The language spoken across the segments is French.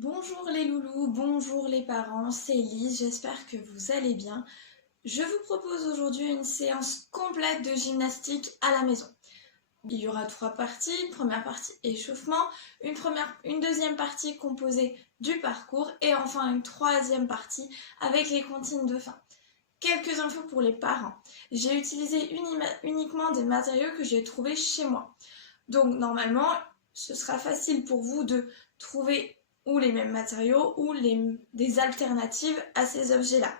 Bonjour les loulous, bonjour les parents, c'est Lise, j'espère que vous allez bien. Je vous propose aujourd'hui une séance complète de gymnastique à la maison. Il y aura trois parties, une première partie échauffement, une deuxième partie composée du parcours et enfin une troisième partie avec les comptines de fin. Quelques infos pour les parents. J'ai utilisé uniquement des matériaux que j'ai trouvés chez moi. Donc normalement, ce sera facile pour vous de trouver ou les mêmes matériaux ou des alternatives à ces objets-là.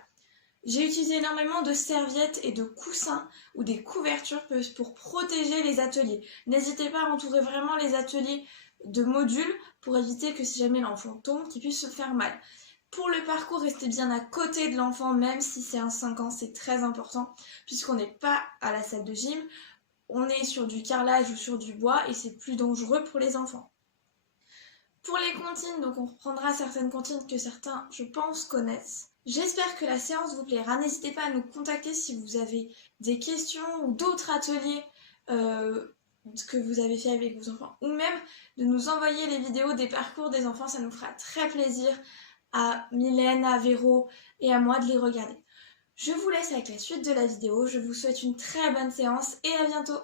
J'ai utilisé énormément de serviettes et de coussins ou des couvertures pour protéger les ateliers. N'hésitez pas à entourer vraiment les ateliers de modules pour éviter que si jamais l'enfant tombe, qu'il puisse se faire mal. Pour le parcours, restez bien à côté de l'enfant, même si c'est un 5 ans, c'est très important, puisqu'on n'est pas à la salle de gym, on est sur du carrelage ou sur du bois et c'est plus dangereux pour les enfants. Pour les comptines, donc on reprendra certaines comptines que certains, je pense, connaissent. J'espère que la séance vous plaira. N'hésitez pas à nous contacter si vous avez des questions ou d'autres ateliers que vous avez fait avec vos enfants, ou même de nous envoyer les vidéos des parcours des enfants, ça nous fera très plaisir à Mylène, à Véro et à moi de les regarder. Je vous laisse avec la suite de la vidéo, je vous souhaite une très bonne séance et à bientôt.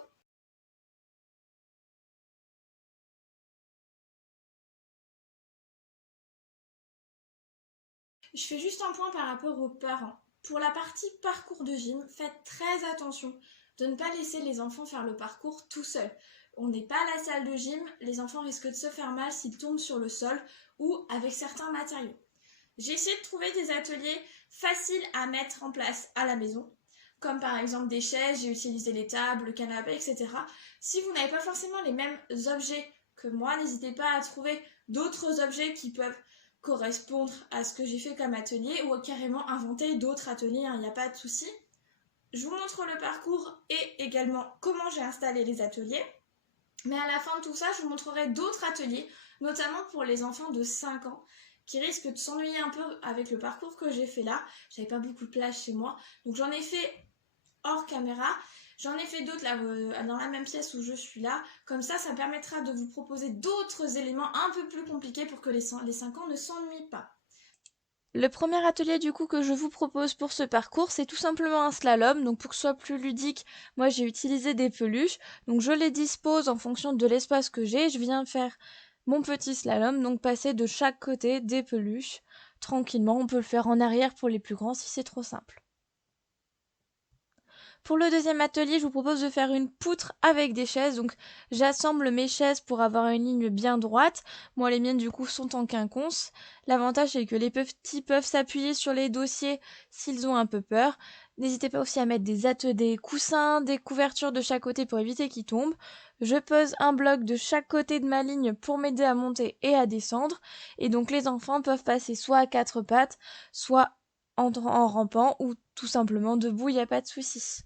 Je fais juste un point par rapport aux parents. Pour la partie parcours de gym, faites très attention de ne pas laisser les enfants faire le parcours tout seuls. On n'est pas à la salle de gym, les enfants risquent de se faire mal s'ils tombent sur le sol ou avec certains matériaux. J'ai essayé de trouver des ateliers faciles à mettre en place à la maison, comme par exemple des chaises, j'ai utilisé les tables, le canapé, etc. Si vous n'avez pas forcément les mêmes objets que moi, n'hésitez pas à trouver d'autres objets qui peuvent correspondre à ce que j'ai fait comme atelier ou carrément inventer d'autres ateliers, il n'y a pas de souci. Je vous montre le parcours et également comment j'ai installé les ateliers. Mais à la fin de tout ça, je vous montrerai d'autres ateliers, notamment pour les enfants de 5 ans qui risquent de s'ennuyer un peu avec le parcours que j'ai fait là. J'avais pas beaucoup de place chez moi, donc j'en ai fait hors caméra. J'en ai fait d'autres là dans la même pièce où je suis là. Comme ça permettra de vous proposer d'autres éléments un peu plus compliqués pour que les 5 ans ne s'ennuient pas. Le premier atelier du coup que je vous propose pour ce parcours, c'est tout simplement un slalom. Donc pour que ce soit plus ludique, moi j'ai utilisé des peluches. Donc je les dispose en fonction de l'espace que j'ai. Je viens faire mon petit slalom, donc passer de chaque côté des peluches tranquillement. On peut le faire en arrière pour les plus grands si c'est trop simple. Pour le deuxième atelier, je vous propose de faire une poutre avec des chaises. Donc j'assemble mes chaises pour avoir une ligne bien droite. Moi les miennes du coup sont en quinconce. L'avantage c'est que les petits peuvent s'appuyer sur les dossiers s'ils ont un peu peur. N'hésitez pas aussi à mettre des coussins, des couvertures de chaque côté pour éviter qu'ils tombent. Je pose un bloc de chaque côté de ma ligne pour m'aider à monter et à descendre. Et donc les enfants peuvent passer soit à quatre pattes, soit en rampant ou tout simplement debout, il n'y a pas de souci.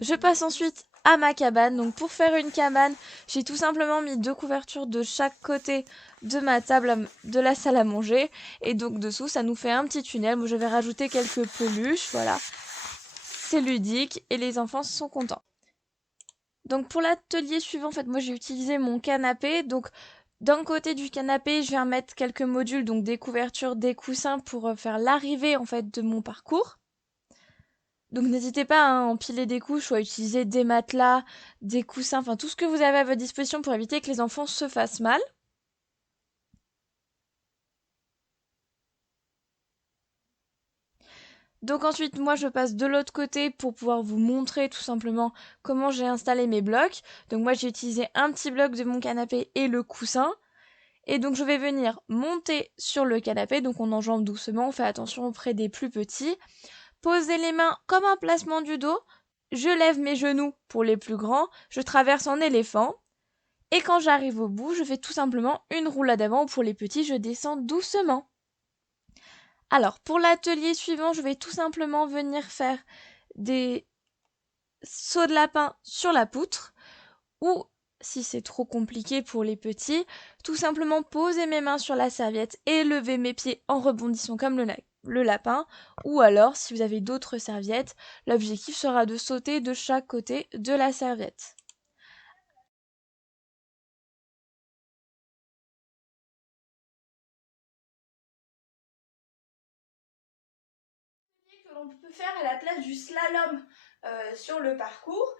Je passe ensuite à ma cabane. Donc pour faire une cabane, j'ai tout simplement mis deux couvertures de chaque côté de ma table de la salle à manger. Et donc dessous, ça nous fait un petit tunnel. Moi, je vais rajouter quelques peluches. Voilà. C'est ludique et les enfants sont contents. Donc pour l'atelier suivant, en fait, moi j'ai utilisé mon canapé. Donc d'un côté du canapé, je viens mettre quelques modules, donc des couvertures, des coussins pour faire l'arrivée en fait de mon parcours. Donc n'hésitez pas à empiler des couches ou à utiliser des matelas, des coussins, enfin tout ce que vous avez à votre disposition pour éviter que les enfants se fassent mal. Donc ensuite, moi je passe de l'autre côté pour pouvoir vous montrer tout simplement comment j'ai installé mes blocs. Donc moi j'ai utilisé un petit bloc de mon canapé et le coussin. Et donc je vais venir monter sur le canapé, donc on enjambe doucement, on fait attention auprès des plus petits. Poser les mains comme un placement du dos. Je lève mes genoux pour les plus grands, je traverse en éléphant. Et quand j'arrive au bout, je fais tout simplement une roulade avant ou pour les petits, je descends doucement. Alors, pour l'atelier suivant, je vais tout simplement venir faire des sauts de lapin sur la poutre ou, si c'est trop compliqué pour les petits, tout simplement poser mes mains sur la serviette et lever mes pieds en rebondissant comme le lapin, ou alors, si vous avez d'autres serviettes, l'objectif sera de sauter de chaque côté de la serviette. l'on peut faire à la place du slalom sur le parcours.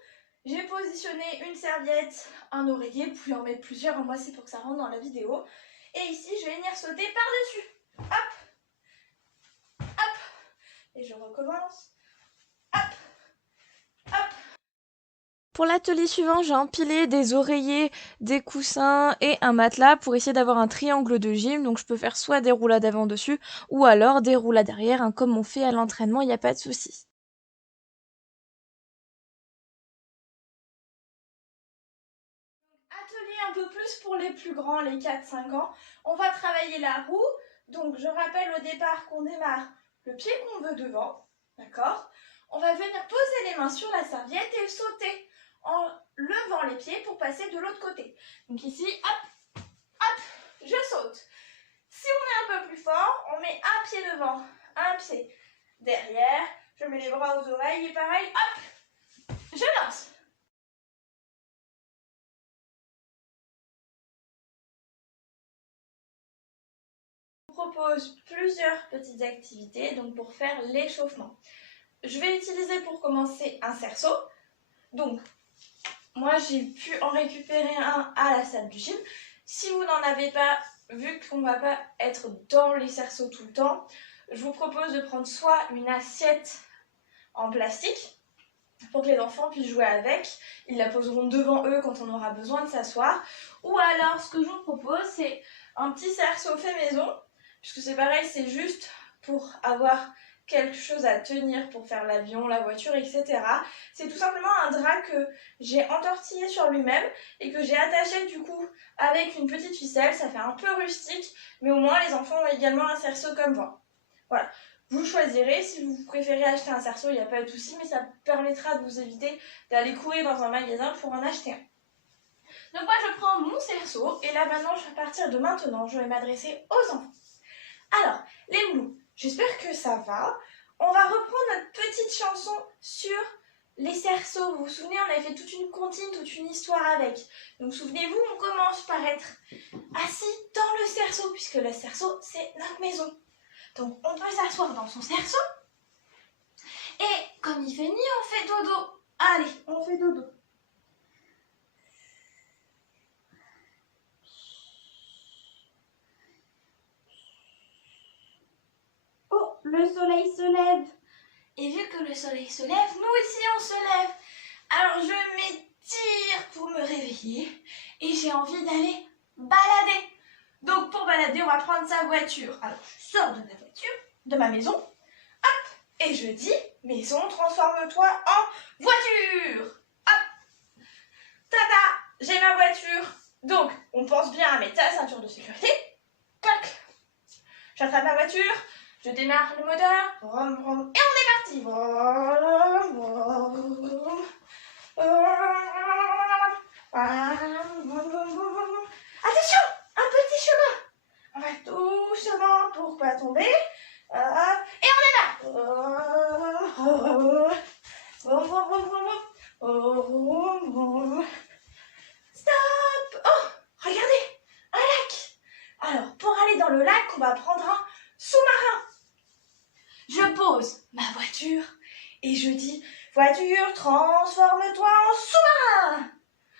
J'ai positionné une serviette, un oreiller, vous pouvez en mettre plusieurs, moi c'est pour que ça rentre dans la vidéo. Et ici, je vais venir sauter par-dessus. Hop, hop, et je recommence. Hop, hop. Pour l'atelier suivant, j'ai empilé des oreillers, des coussins et un matelas pour essayer d'avoir un triangle de gym. Donc je peux faire soit des roulades avant dessus ou alors des roulades arrière, hein, comme on fait à l'entraînement, il n'y a pas de souci. Atelier un peu plus pour les plus grands, les 4-5 ans. On va travailler la roue. Donc je rappelle au départ qu'on démarre le pied qu'on veut devant. D'accord ? On va venir poser les mains sur la serviette et sauter en levant les pieds pour passer de l'autre côté. Donc ici, hop, hop, je saute. Si on est un peu plus fort, on met un pied devant, un pied derrière. Je mets les bras aux oreilles et pareil, hop, je lance. Je vous propose plusieurs petites activités donc pour faire l'échauffement. Je vais utiliser pour commencer un cerceau. Donc, moi j'ai pu en récupérer un à la salle du gym. Si vous n'en avez pas, vu qu'on ne va pas être dans les cerceaux tout le temps, je vous propose de prendre soit une assiette en plastique pour que les enfants puissent jouer avec. Ils la poseront devant eux quand on aura besoin de s'asseoir. Ou alors, ce que je vous propose, c'est un petit cerceau fait maison, puisque c'est pareil, c'est juste pour avoir quelque chose à tenir pour faire l'avion, la voiture, etc. C'est tout simplement un drap que j'ai entortillé sur lui-même et que j'ai attaché du coup avec une petite ficelle. Ça fait un peu rustique, mais au moins les enfants ont également un cerceau comme moi. Voilà. Vous choisirez, si vous préférez acheter un cerceau, il n'y a pas de souci, mais ça permettra de vous éviter d'aller courir dans un magasin pour en acheter un. Donc moi je prends mon cerceau et là maintenant, à partir de maintenant, je vais m'adresser aux enfants. Alors, les loulous, j'espère que ça va. On va reprendre notre petite chanson sur les cerceaux. Vous vous souvenez, on avait fait toute une comptine, toute une histoire avec. Donc souvenez-vous, on commence par être assis dans le cerceau, puisque le cerceau, c'est notre maison. Donc on peut s'asseoir dans son cerceau. Et comme il fait nuit, on fait dodo. Allez, on fait dodo. Oh, le soleil se lève. Et vu que le soleil se lève, nous ici on se lève. Alors je m'étire pour me réveiller et j'ai envie d'aller balader. Donc pour balader, on va prendre sa voiture. Alors je sors de ma voiture, de ma maison, hop, et je dis, maison, transforme-toi en voiture. Hop, tada, j'ai ma voiture. Donc on pense bien à mettre sa ceinture de sécurité. Clac, j'attrape ma voiture. Je démarre le moteur, vroom, vroom, et on est parti. Vroom, vroom, attention, un petit chemin. On va doucement pour pas tomber. Et on démarre. Stop. Oh, regardez, un lac. Alors, pour aller dans le lac, on va prendre un sous-marin. Je pose ma voiture et je dis « Voiture, transforme-toi en sous-marin !»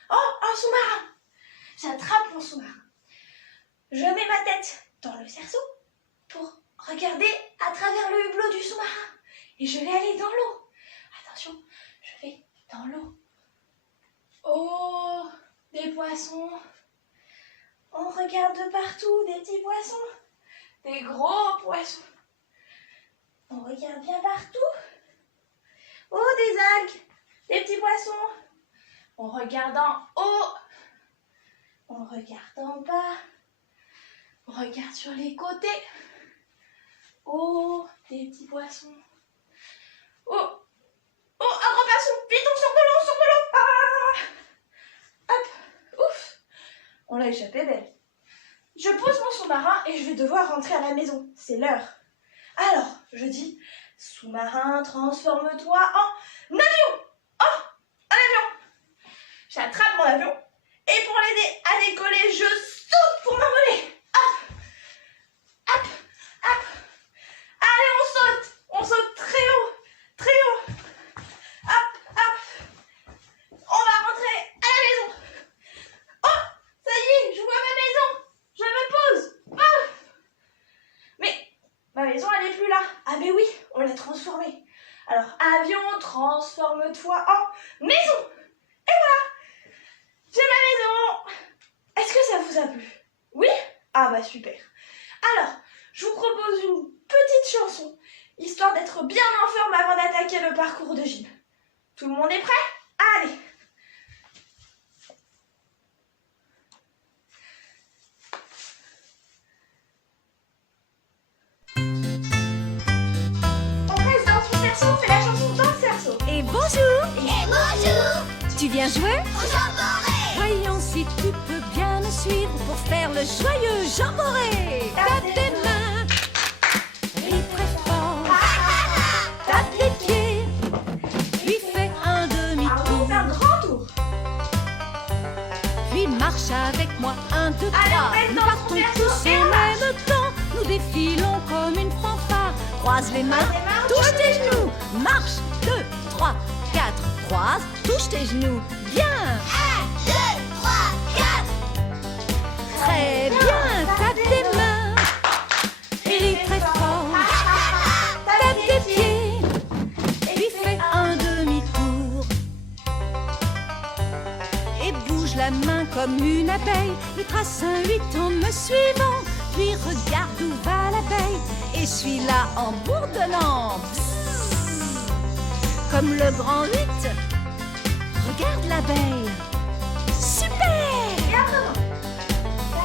Oh, un sous-marin. J'attrape mon sous-marin. Je mets ma tête dans le cerceau pour regarder à travers le hublot du sous-marin. Et je vais aller dans l'eau. Attention, je vais dans l'eau. Oh, des poissons. On regarde de partout, des petits poissons, des gros poissons. On regarde bien partout. Oh, des algues, des petits poissons. On regarde en haut. On regarde en bas. On regarde sur les côtés. Oh, des petits poissons. Oh, oh, un gros poisson. Vite, on sort de l'eau, Ah. Hop, ouf. On l'a échappé belle. Je pose mon sous-marin et je vais devoir rentrer à la maison. C'est l'heure. Alors, je dis, sous-marin, transforme-toi en avion. Oh, un avion. J'attrape mon avion et pour l'aider à décoller, je saute pour m'envoler. Hop, hop, hop. Allez, on saute très haut. Ah mais oui, on l'a transformé. Alors, avion, transforme-toi en maison. Et voilà, j'ai ma maison. Est-ce que ça vous a plu? Oui? Ah bah super. Alors, je vous propose une petite chanson, histoire d'être bien en forme avant d'attaquer le parcours de gym. Tout le monde est prêt? Allez! On reste dans son cerceau, on fait la chanson dans le cerceau. Et bonjour! Et bonjour, Tu viens jouer? au jamboree. Voyons si tu peux bien me suivre pour faire le joyeux jamboree. Tape tes mains, ris très fort, tape tes pieds, puis fais un Alors, on demi-tour, fait un grand tour. puis marche avec moi, 1, 2, 3. Allez, on reste Nous dans partons son cerceau tous et en on marche. même temps, nous défilons comme une fanfare. Croise les mains, les mains, touche tes genoux, marche, 2, 3, 4, croise, touche tes genoux, bien. 1, 2, 3, 4. Très bien, tape tes mains, ris très fort, tape tes pieds, puis fais un demi-tour. Et bouge la main comme une abeille, et trace un 8 en me suivant. Puis regarde où va l'abeille, et suis-la en bourdonnant. Bzzz. Comme le grand 8, regarde l'abeille. Super! Et après,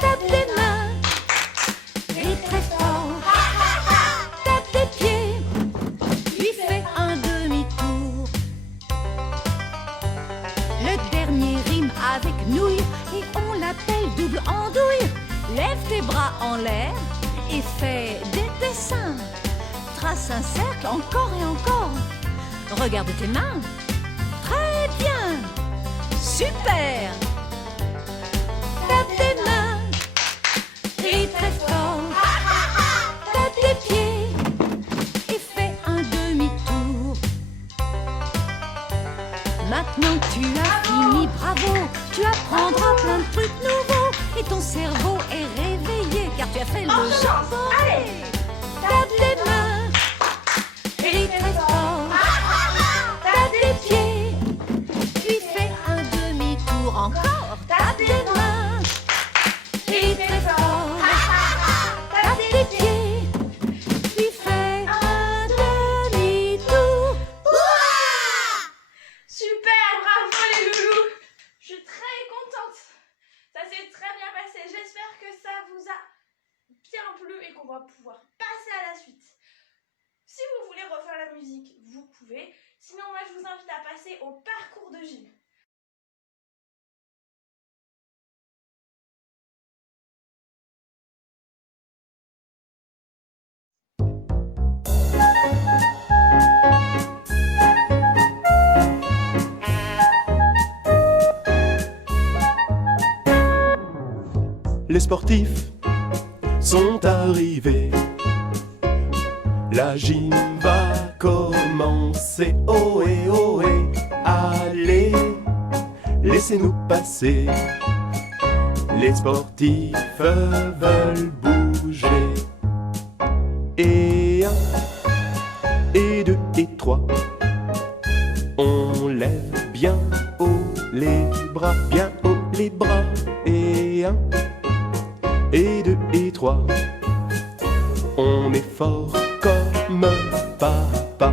Tape tes mains, ris très fort, tape tes pieds, puis fais un demi-tour. Le dernier rime avec nouille, et on l'appelle double andouille. Lève tes bras en l'air et fais des dessins. Trace un cercle encore et encore. Regarde tes mains. Très bien. Super. Tape tes mains, ris très fort, tape tes pieds et fais un demi-tour. Maintenant que tu as fini, bravo, tu apprendras plein de trucs nouveaux et ton cerveau est réveillé car tu as fait le jamboree. Tape tes mains, ris très fort, tape tes pieds, puis fais un demi-tour encore. Tape tes mains, ris très fort, tape tes pieds, puis fais un demi-tour. super, bravo les loulous. Je suis très contente. Ça s'est très bien passé. J'espère que ça vous a bien plu et qu'on va pouvoir passer à la suite. Si vous voulez refaire la musique, vous pouvez. Sinon, moi, je vous invite à passer au parcours de gym. Les sportifs sont arrivés. La gym va commencer. Ohé, ohé, allez, laissez-nous passer. Les sportifs veulent bouger. Et 1, et 2, et 3. On lève bien haut les bras, bien haut les bras. Et 1, et 2, et 3. On est fort comme papa.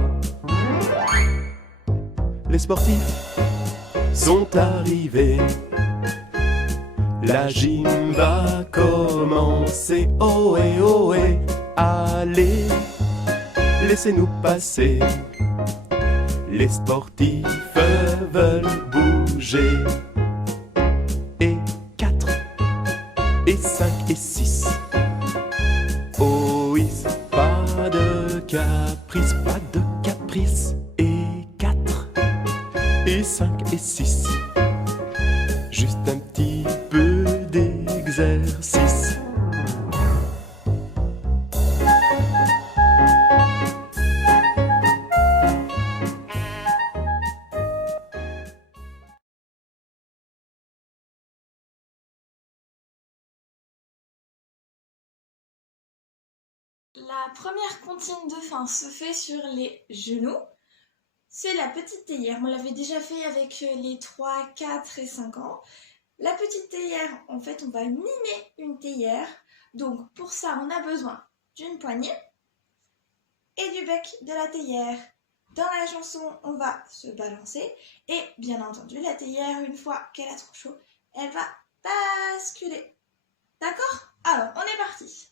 Les sportifs sont arrivés. La gym va commencer. Ohé, ohé, allez, laissez-nous passer. Les sportifs veulent bouger. Et 4, et 5, et 6. Oh oui, pas de caprice, pas de caprice. Et 4, et 5, et 6. Juste un petit peu d'exercice. La première comptine de fin se fait sur les genoux. C'est la petite théière. On l'avait déjà fait avec les 3, 4 et 5 ans. La petite théière, en fait, on va mimer une théière. Donc, pour ça, on a besoin d'une poignée et du bec de la théière. Dans la chanson, on va se balancer. Et, bien entendu, la théière, une fois qu'elle a trop chaud, elle va basculer. D'accord? Alors, on est parti.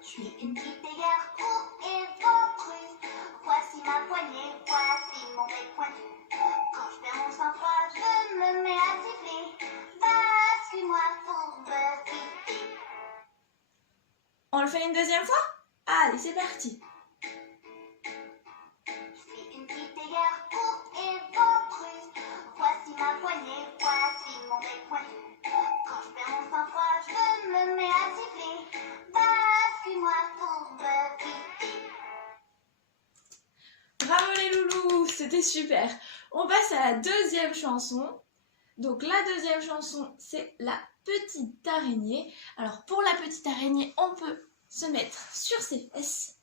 Je suis une petite théière courte et ventrue. Voici ma poignée, voici mon bec pointu. Quand je perds mon sang-froid, je me mets à siffler. Bascule-moi pour me piquer. On le fait une deuxième fois? Allez, c'est parti. Je suis une petite théière courte et ventrue. Voici ma poignée, voici mon bec pointu. Quand je perds mon sang-froid, je me mets à siffler. Bascule-moi pour me piquer. Bravo les loulous, c'était super. On passe à la deuxième chanson. Donc la deuxième chanson, c'est la petite araignée. Alors pour la petite araignée, on peut se mettre sur ses fesses.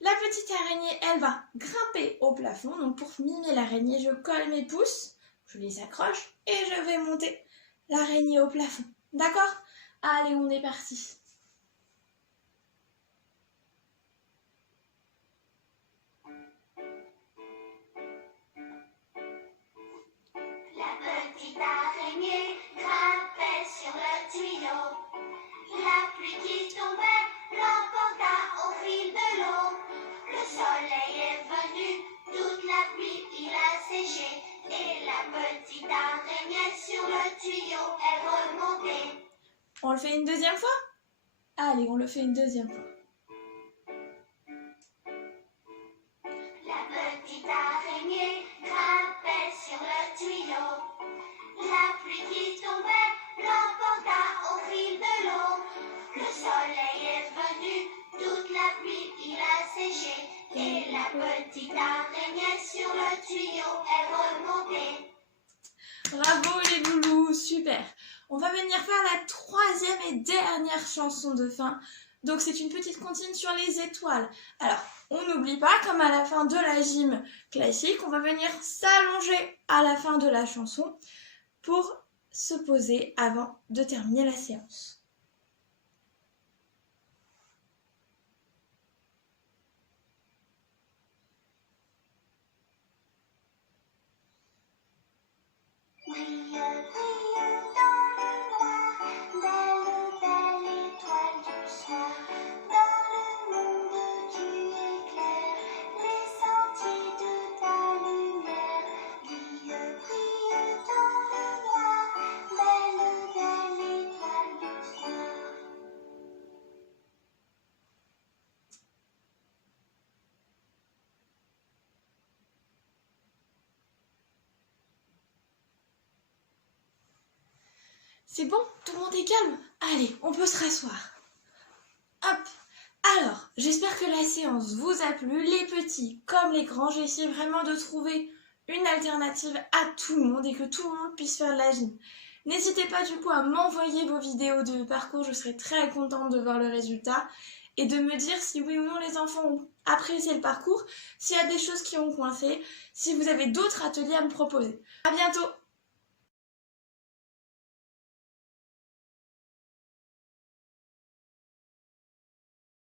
La petite araignée, elle va grimper au plafond. Donc pour mimer l'araignée, je colle mes pouces, je les accroche et je vais monter l'araignée au plafond. D'accord? Allez, on est parti. La petite araignée grimpait sur le tuyau. La pluie qui tombait l'emporta au fil de l'eau. Le soleil est venu, toute la pluie il a séché. Et la petite araignée sur le tuyau est remontée. On le fait une deuxième fois? Allez, on le fait une deuxième fois. La petite araignée grimpait sur le tuyau. La pluie qui tombait l'emporta au fil de l'eau. Le soleil est venu, toute la pluie il a séché. Et la petite araignée sur le tuyau est remontée. Bravo les loulous, super. On va venir faire la troisième et dernière chanson de fin. Donc c'est une petite comptine sur les étoiles. Alors, on n'oublie pas, comme à la fin de la gym classique, on va venir s'allonger à la fin de la chanson pour se poser avant de terminer la séance. Brille, brille dans le noir, belle, belle étoile du soir. Dans le monde tu éclaires les sentiers de ta lumière. Brille, brille dans le noir, belle, belle étoile du soir. C'est bon? Tout le monde est calme? Allez, on peut se rasseoir. Hop! Alors, j'espère que la séance vous a plu, les petits comme les grands. J'ai essayé vraiment de trouver une alternative à tout le monde et que tout le monde puisse faire de la gym. N'hésitez pas du coup à m'envoyer vos vidéos de parcours, je serai très contente de voir le résultat et de me dire si oui ou non les enfants ont apprécié le parcours, s'il y a des choses qui ont coincé, si vous avez d'autres ateliers à me proposer. À bientôt!